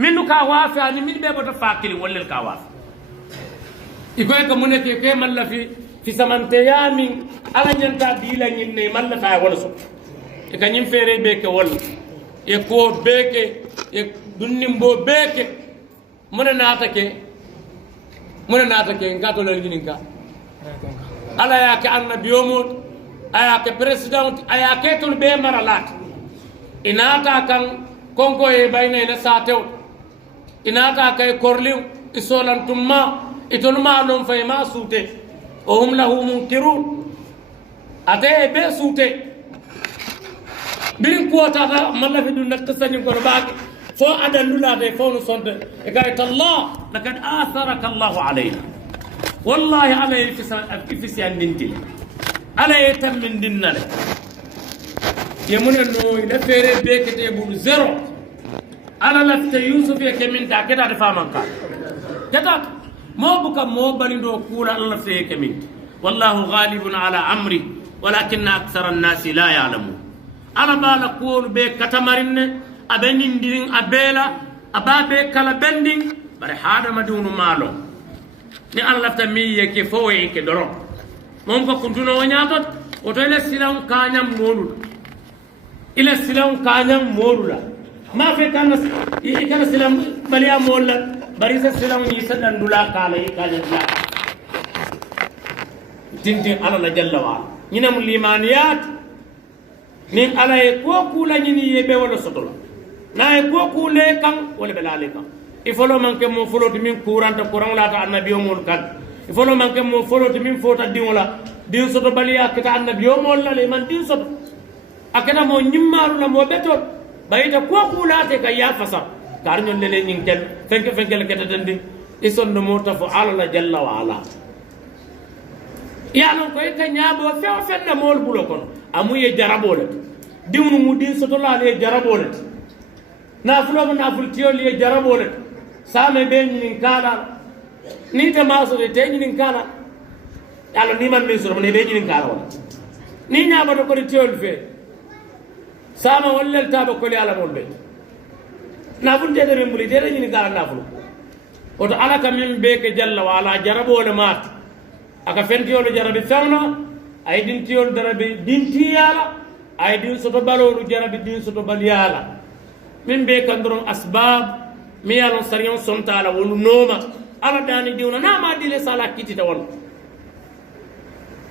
minnu ka waafi ani min ɓe ɓoto fakili wollel ka waafi ikoy ko muneke ke malla fi samanteya min ala ñanta diila ñinne malla ta wala so e kañum feere ɓe ke wolla e ko beke e dunnimbo beke mona naata ke ngatolel ñinin ka ala yake annabiyo mo ayake président ayake tol ɓe mara laata inata kan konko e baynene satew inata kay korliw i solantumma itonuma lon fay ma suute o hum lahu munkirun ate e ɓe suute birin kuwotata malla fi ɗum nakkisañin kono ɓaake fo adallulade fo no sonde e gay tallah lakad atharaka allahu alayna wallahi ala ye fisi andintile ala ye tammindinnale yemune no ila feere bekete ɓuɗu zéro ala lafte yusuf ye keminta ketade famanka ketata mo buka mo balido kuula ala lafte ye keminta wallahu ghalibun ala amri walakinna akthara annasi la yalamun ala bala kuwolu ɓe katamarinne aɓe nindirin a beela aba ɓe kala bendin bare haɗamadiwnu maalo ni ala lafta mi yeke fo yeke doron mon ko kuntuno o ñatot woto ila silan kañam molula ila silan kañam molula ma fe kana silan baliya molla bari sa silan ni saɗandula kala i kañatla tintin ala la jalla wa ñinam limaniyat nin ala ye ko kula ñini ye ɓe wala sotola na ye ko kule kan wala ɓe laale kan il faut lo manque mo foloti min couranta courant lata annabi omol kan il faut lo manque mo foloti min fota diŋola din soto baliya keta annabi omol la le man din soto aketa mo ñimmaru la mo ɓetol bayita ko kulate ka ya fasa kar ñol lele ñing ken fenke le ketatandi i sonno mo tafo ala la jalla wa ala ya non ko ka ñaabo fewo fenna mol bulo kon amu ye jarabole diŋnu mu din soto la le jarabole nafulo mo naful tiyol ye jarabole same ɓe ñinin kaala ni te masode te ñinin kaala allah ni man min soto ne ɓe ñinin kaala wala ni ñaɓata koɗe tewol fe sama wallel taɓa koli ala mon ɓe naful tede min mbuli tede ñinin kaala nafulo oto ala ka min ɓe ke jalla wala jaraɓole maata aka fentiyolo jarabi fewna ay din tiyol jarabi din tiyala ay din soto balolu jarabi din soto baliyala min ɓe kan doron asbab mi yalon sariyon sontala wolu nooma ala dani diwna nama dile sala kittita won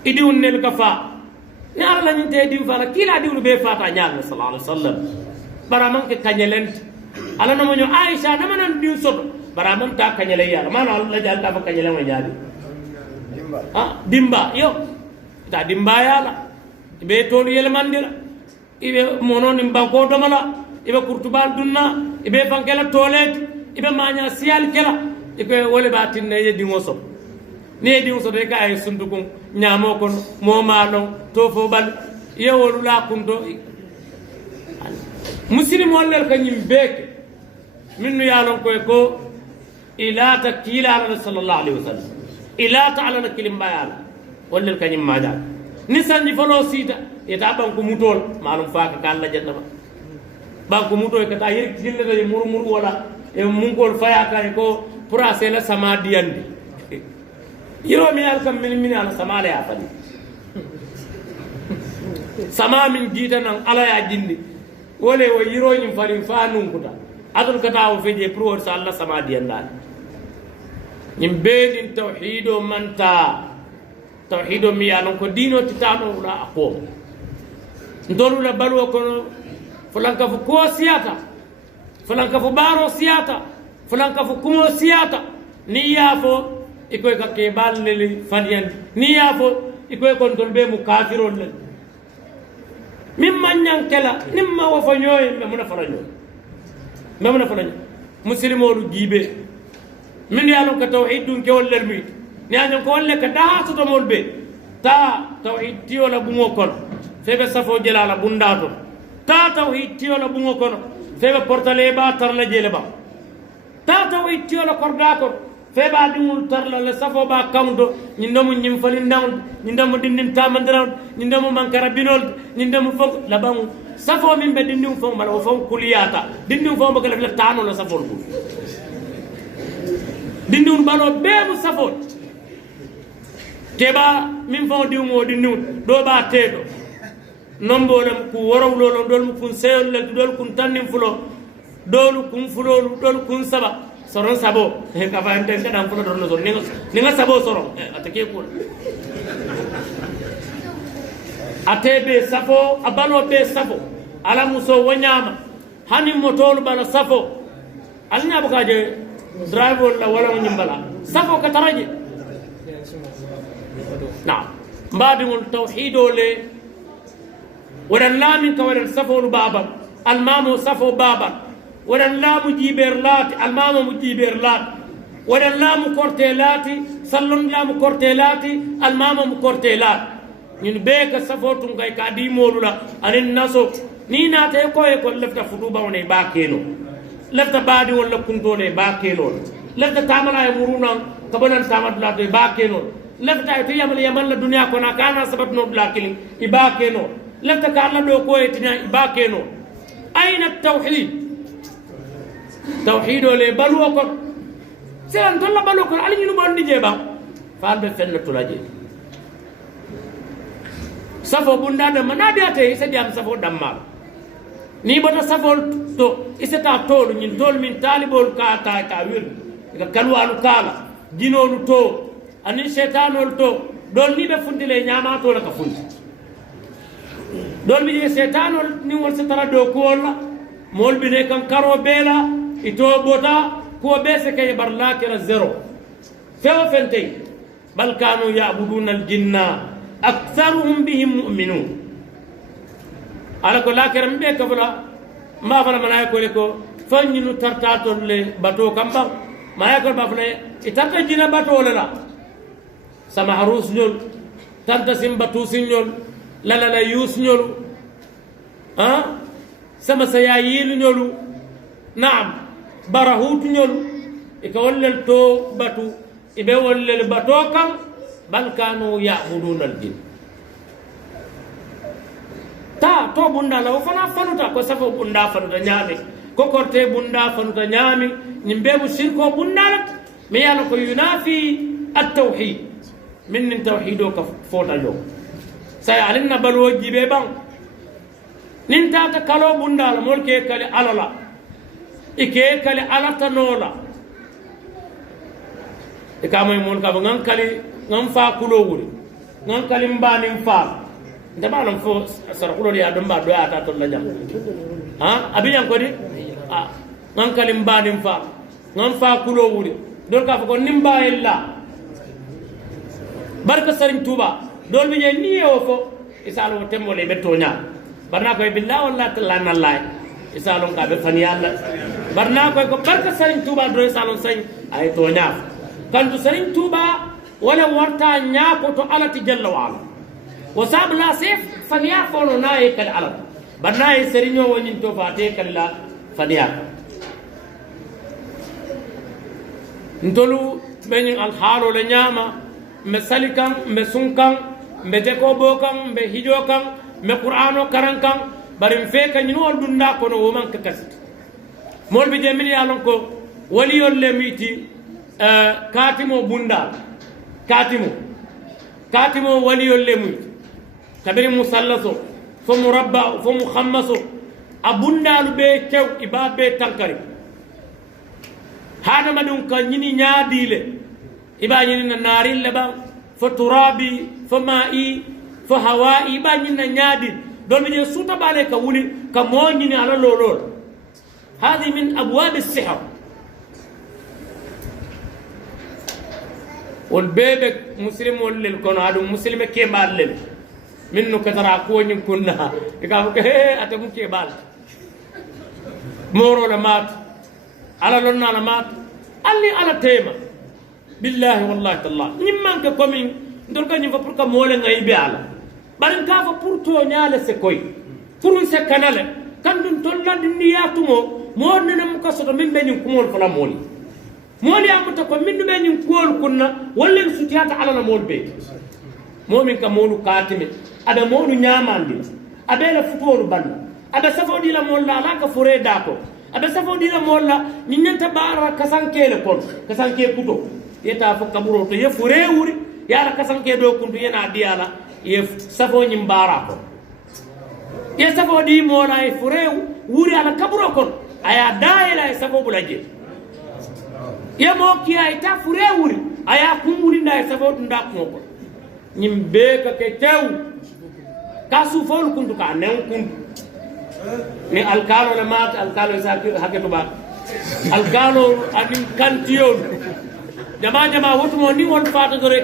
i diwn nel ka fa ni ala lañinte diw fala kiila diwnu ɓe fata ñalne sallallahu alaihi wasallam bara manke kañelente ala namoño aicha namanan diw soto bara man ta kañele yala mana allah jalta fa kañelema jaabi dimba yo ita dimba yala ɓe tolu yelemandira iɓe mononin banko domala ibe kurtubal dunna ibe fankela toilet ibe maña siyal kela ibe wole ba tinne ye dingo so ni ye dingo so de ka ay sundukun ñamo kon mo malon to fo bal ye wolu la kunto muslim wallel kanyim beke minnu yalon ko ilata kila ala sallallahu alaihi wasallam ilata ala kilim bayala wallel kanyim maja ni sanji folo sita eta banko mutol malum faaka kala jannaba banko muto e kata yir jillata e murmur wala e mungol fayaka e ko procès la sama diyandi yiro mi al kam min ala sama la ya fadi sama min jita nan ala ya jindi wole wo yiro nyim fari fa nun kuta adul kata o feje pro sa Allah sama diyanda nyim bedin tauhido manta tauhido mi alon ko dino titano la ko ndolu la balwo kono fulanka fu ko siyata fulanka fu baro siyata fulanka fu kumo siyata ni yafo ikoy ka ke balle fadiyan ni yafo ikoy kon don be mu kafirol le mimma nyankela nimma wo fo nyoy me muna fala nyoy me muna fala muslimolu gibe min yalon ka tawhidun ke wollel mi ni anyon ko wolle ka da to molbe ta tawhid ti wala bu mo kon febe safo jelala bundato ta tawhid tiyola bungo kono febe portale ba tarla jele ba ta tawhid tiyola korda ko febe adimul tarla le safo ba kamdo ñindamu ñim fali ndaw ñindamu dindin tamandiraw ñindamu mankara binol ñindamu fok la bangu safo min be dindiw fo mala o fo kuliyata dindiw fo mo kala tano la safo ko dindiw balo be mu safo keba min fo diw mo dindiw do ba tedo nombo lam ku woro lolo dol mu kun seyol le dol kun tannim fulo dolu kun fulo dol kun saba soron sabo he ka fa enten ka dam fulo dol no ni nga sabo soron atake ko atebe safo abalo be safo ala muso wanyama hani motolu bala safo alnya bukaje driver la wala nyimbala safo ka taraje na mbadi mul tawhido le wadan lamin ka wadan safo baba almamu safo baba wadan lamu jiberlat almamu mujiberlat wadan lamu kortelati sallon lamu kortelati almamu kortelati ñun bee ka safootum kay ka di moolu la anin naso ni naata ko e ko lefta futuba wona ba keno lefta baadi wala kuntole ba keno lefta tamala e muruna ka bonan tamadula to ba keno lefta to yamal la dunya ko na kana sabat no bla kilin i ba keno lefta ka Allah do ko e tina i ba keno ayna tawhid tawhid le balu ko selan tolla balu ko ali ñu bon di jeba fa be fenn tulaje safo bunda da manade ate isa jam safo damma ni bota safo to isata tolu nyin tol min talibol ka ta ka wir ka kalwalu kala jinolu to ani shaytanol to don ni be fundile nyama to la ka fundi don mi shaytanol ni wol se tara do ko wala mol bi ne kan karo bela ito bota ko be se kay barlakira zero fewo fente bal kanu ya'buduna al jinna أكثرهم بهم مؤمنون على كل كرم بيك فلا ما فلا ما يقول لكو فنجنو ترتاتو لي باتو كمبا ما يقول بفلا إتاتا جينا باتو ولا سما عروس نيول تانتا سيم باتو سينيول لا لا لا يوس نيول سما سياييل نيولو نعم براهوت نيول إكاول للتو باتو إباول للباتو كم بل كانوا يعبدون الجن تا تو بوندا لا فنا فنوتا كو سافو بوندا فنوتا نيامي كو كورتي بوندا فنوتا نيامي نيمبيبو شركو بوندا مي يالا كو ينافي التوحيد من التوحيد كفوتا جو ساي علينا بلو جيبي بان نينتا تا كالو بوندا لا مول كي كالي الالا ايكي كالي الاتا نولا ikamo mol ka ngan kali ngam fa kulo wuri ngam kali mbanim fa ndaba non fo sar kulo ya do mba do ata to la jam ha abiyan ko di ngam kali mbanim fa ngam fa kulo wuri dol ka ko nimba illa barka sarim tuba dol bi ni o fo isalo temmole be tonya barna ko billahi wallahi ta'ala nallah isalo ka be fani yalla barna ko barka sarim tuba do isalo sañ ay tonya kantu sarin tuba wala warta nyaako to alati jalla wa ala wasab la sef faniya fono naye kal alat bannaye sarinyo wonin to fate kala faniya ntolu benin al halo le nyama me salikan me sunkan me deko bokan me hijokan me qur'ano karankan barim fe kanyino wal dunda kono woman kakasit mol be jemini alon ko waliyol le miti katimo bunda katimo waliyol lemu kabiri musallaso fo murabba fo mukhammaso abundalu be kew iba be tankari hada madun kan nyini nyaadile iba nyini na naril leba fo turabi fo ma'i fo hawa'i iba nyini na nyaadi don mi suta bale ka wuli ka mo nyini ala lolol hadi min abwab as-sihr والبيبك مسلم ولل كون هادو مسلم كيبال لل منو كترا كوني كنا يقولك هي اتمو كيبال مورو لمات على لنا لمات اللي على تيما بالله والله تالله نيمان كومين ndol ka nyimfa pour ka mole ngay be ala barin ka fa pour to nyaale se koy pour se kanale kan dun tolla dinni yatumo mo nana mu ka soto min be nyum kumol fala moli moli amuta ko min be nyum kol kunna walla sutiyata ala na mol be momin ka molu katime ada molu nyamandi abela futolu banna aɓe safo ɗila molla ala ka fure dako aɓe safo ɗila molla ñin ñanta ɓara kasankele kon kasanke kuto yeta fo kaburo to ye fure wuri yara kasanke ɗo kuntu yena diyala ye safo ñim ɓara kon ye safo ɗi mola e fure wuri ala kaburo kon aya dayela e safo ɓula je ye mo kiya ita fure wuri aya kumburinda e safo ɗum da kumo kon ñim be ka ke tew ka sufol kuntu ka nen kuntu ni alkalo le mat alkalo sa haketo ba alkalo anin kantiyol jama wotumo ni won fata dore